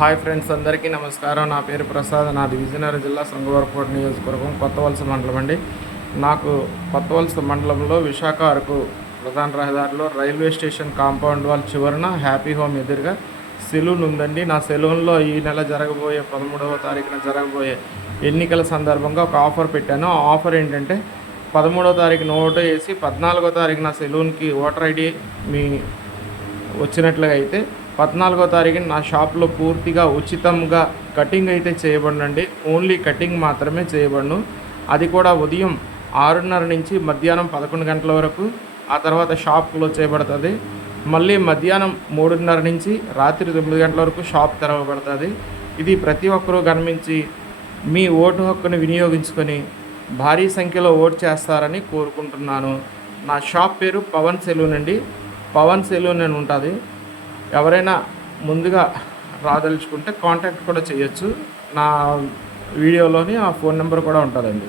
Hi friends, అందరికీ నమస్కారం. నా పేరు ప్రసాద్. నాది విజయనగరం జిల్లా శృంగవరపుకోట నియోజకవర్గం కొత్తవలస మండలం అండి. నాకు కొత్తవలస మండలంలో విశాఖ అరకు ప్రధాన రహదారిలో రైల్వే స్టేషన్ కాంపౌండ్ వాల్ చివరన హ్యాపీ హోమ్ ఎదురుగా సెలూన్ ఉందండి. నా సెలూన్లో ఈ నెల జరగబోయే 13వ తారీఖున జరగబోయే ఎన్నికల సందర్భంగా ఒక ఆఫర్ పెట్టాను. ఆ ఆఫర్ ఏంటంటే 13వ తారీఖున ఓటు వేసి 14వ తారీఖున సెలూన్కి ఓటర్ ఐడి మీ వచ్చినట్లుగా అయితే 14వ తారీఖున నా షాప్లో పూర్తిగా ఉచితంగా కటింగ్ అయితే చేయబడినండి. ఓన్లీ కటింగ్ మాత్రమే చేయబడును. అది కూడా ఉదయం 6:30 నుంచి మధ్యాహ్నం 11 గంటల వరకు. ఆ తర్వాత షాప్ క్లోజ్ చేయబడుతుంది. మళ్ళీ మధ్యాహ్నం 3:30 నుంచి రాత్రి 9 గంటల వరకు షాప్ తెరవబడుతుంది. ఇది ప్రతి ఒక్కరూ గమనించి మీ ఓటు హక్కుని వినియోగించుకొని భారీ సంఖ్యలో ఓటు చేస్తారని కోరుకుంటున్నాను. నా షాప్ పేరు పవన్ సెలూన్ అండి. పవన్ సెలూన్ అని ఉంటుంది. ఎవరైనా ముందుగా రాదలుచుకుంటే కాంటాక్ట్ కూడా చేయొచ్చు. నా వీడియోలోని ఆ ఫోన్ నెంబర్ కూడా ఉంటుందండి.